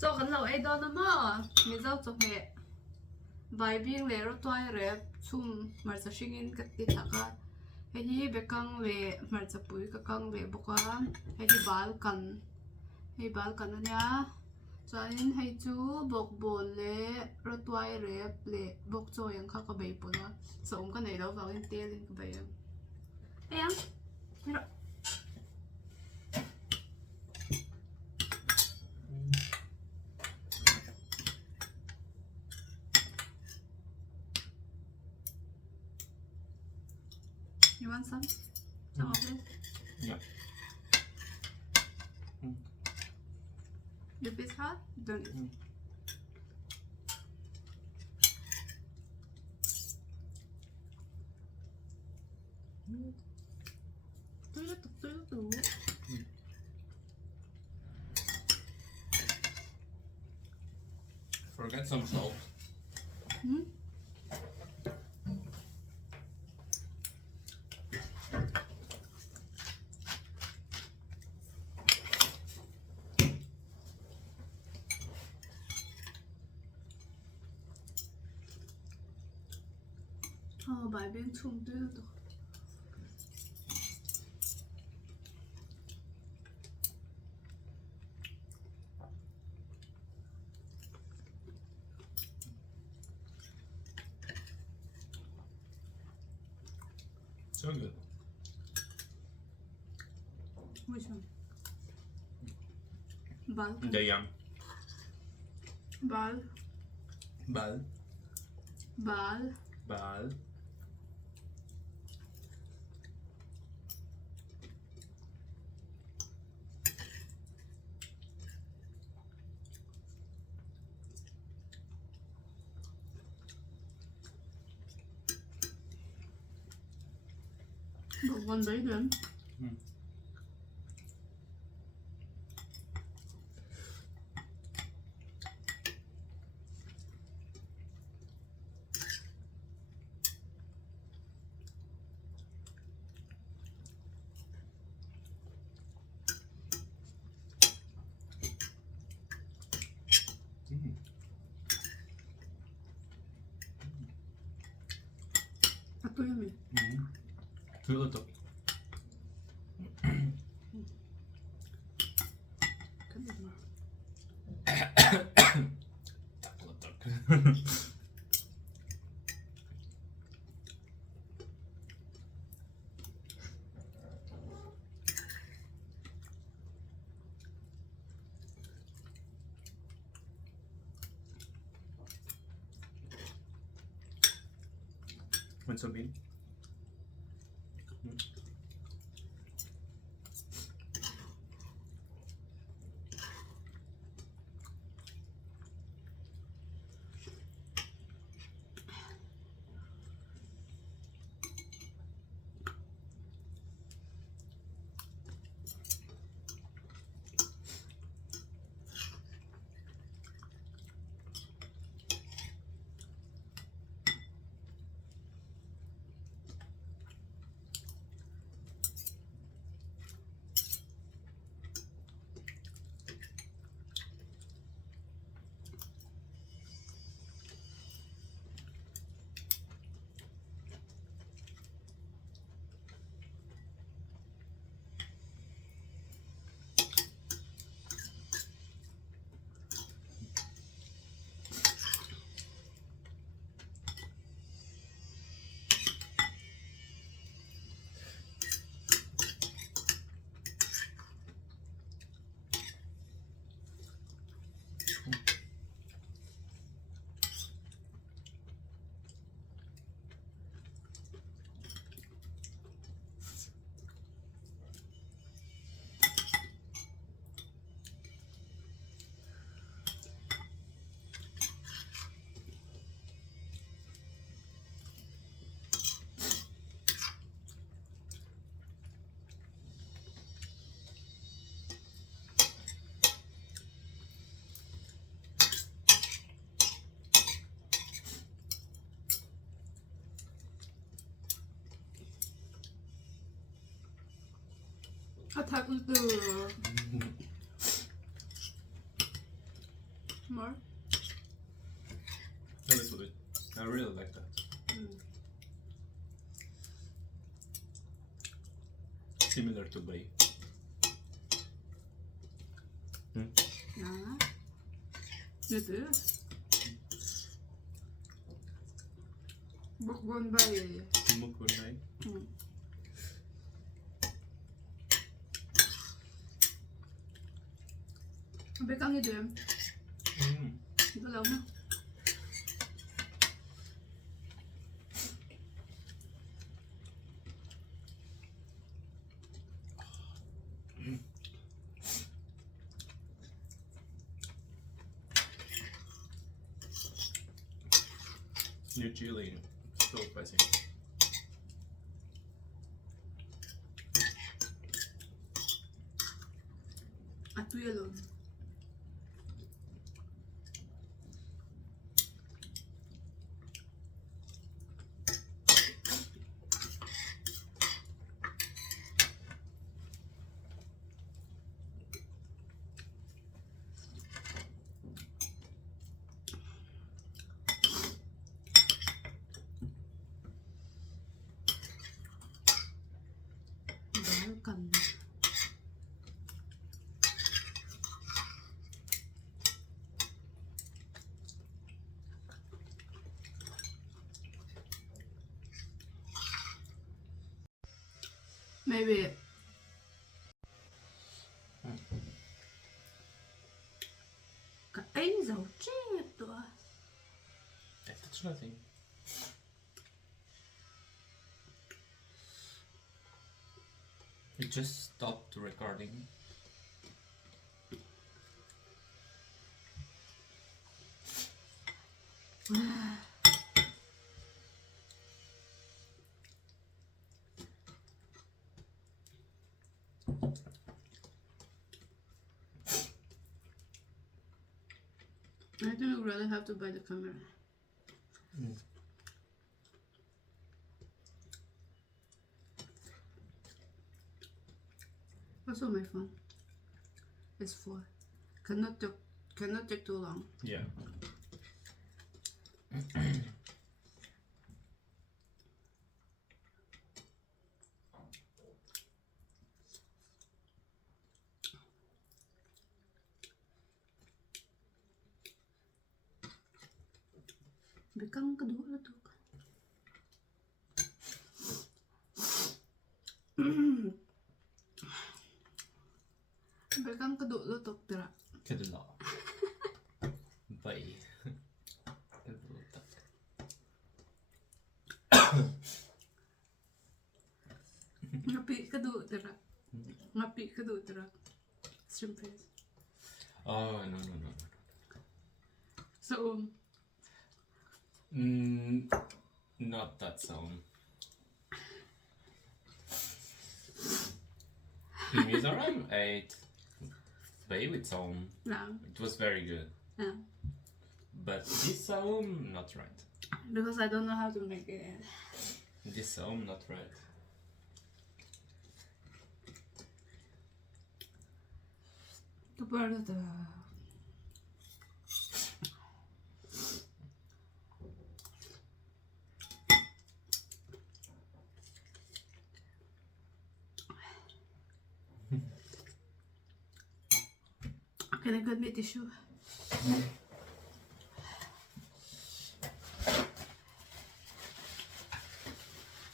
cho gần lâu ấy đó nó mà mình giao cho mẹ vài biếng lệ rồi toai rep chung mà sẽ sinh in cái tít thắc cái gì bé căng lệ mà sẽ bùi cái căng lệ bốc á cái gì bal cần anh nhá cho nên hay chú bốc bồn lệ rồi toai rep lệ bốc cho yang khác cái bể bồn á sống cái này đâu vào in tia lên cái bể em thế rồi You want some? Some of this? Yeah. If it's hot, don't eat. Forget some salt. Hmm? Bài bên chung tư được. So good. Which one? Bal. The yum. Bal. Bal. Bal. Bal. But one day then. Aku yummy. Too little. Want some bean? Attack with the More? A little bit. I really like that. Similar to bay. Yeah. It is. Bukbon bay. Mukbang bay. Bekang itu ya. Itu lama. New chili. So spicy. Atu yellow. Kan. Maybe. Kain zau chip tu. That's nothing. It just stopped recording. I think I'd rather have to buy the camera. Also my phone. It's full. Cannot take too long. Yeah. Bekang kedua lah tu. Bekang kedua lah tu tera. Kedua. Bay. Ngapi kedua tera. Ngapi kedua tera. Shrimp paste. Oh no. So Not that song. In Mizoram, I ate bay with saum. yeah. It was very good. Yeah. But this saum, not right. Because I don't know how to make it. This saum, not right. Kepada tu. Can I get me tissue?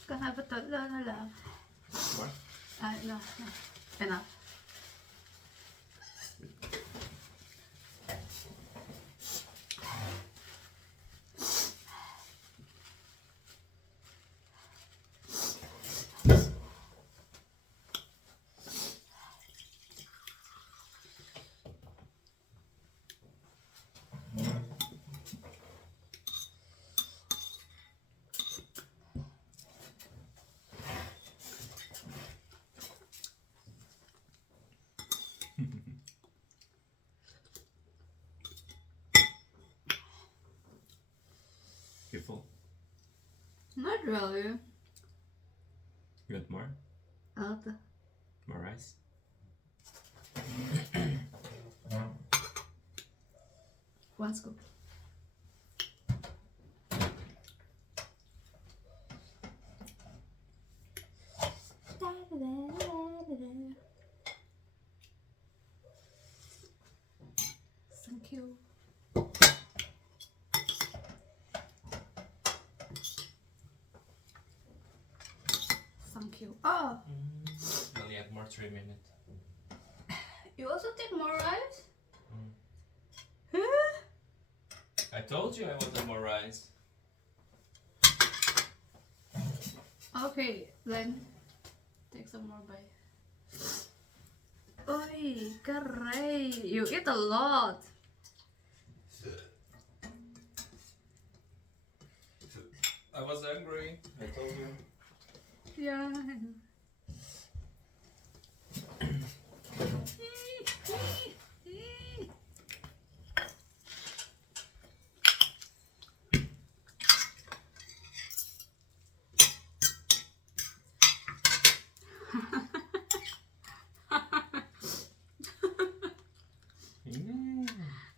Can I have a la. What? No. Enough. You full? Not really. You want more? Out. More rice? Why one scoop. Thank you. Thank you. Oh, Only have more 3 minutes. you also take more rice? I told you I wanted more rice. Okay, then take some more bite. Oi, great. You eat a lot. I was hungry. I told you. Yeah.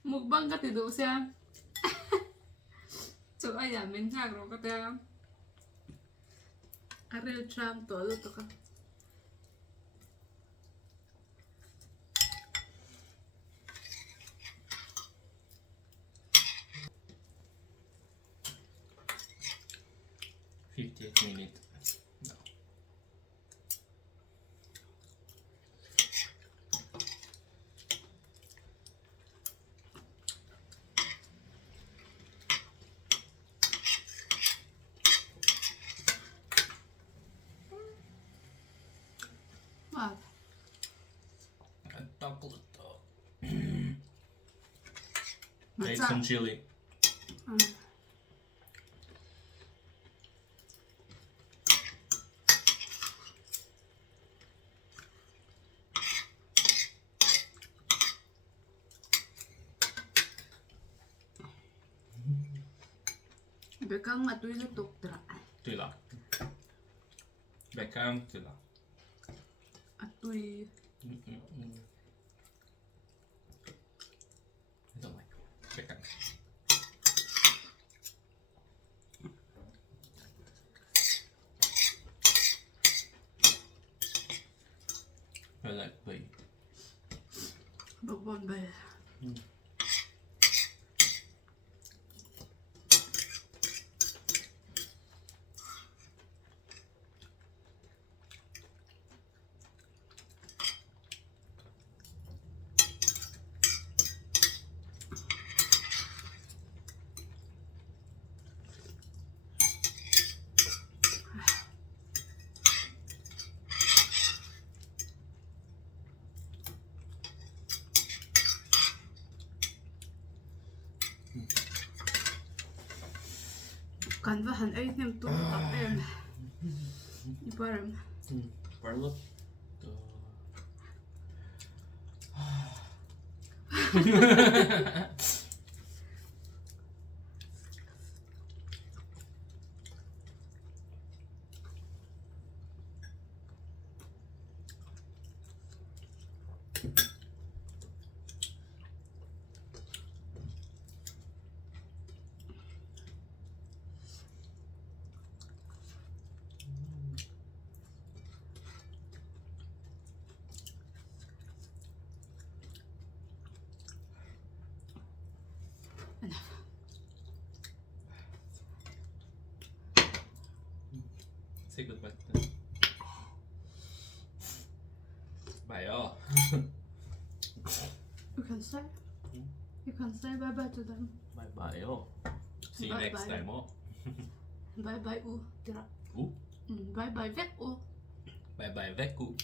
Mukbang ka tido siya. So ayan, minhagro ka tayo. Aril tram to, luto ka. minutes. No. Wow. Chocolate. What's Take up? some chili. Bekang atoy lutok tra. Tila. Beckham, tila. Atoy. I don't like Beckham. I like play. Babon ba? Kanvahan ay nem tu em. Iparem. Parlo. Say goodbye to them. Bye all. You can say. You can say bye bye to them. Bye bye all. See you Bye next bye. time all. Bye bye u. Tira. U. Bye bye vet u. Bye bye Veku.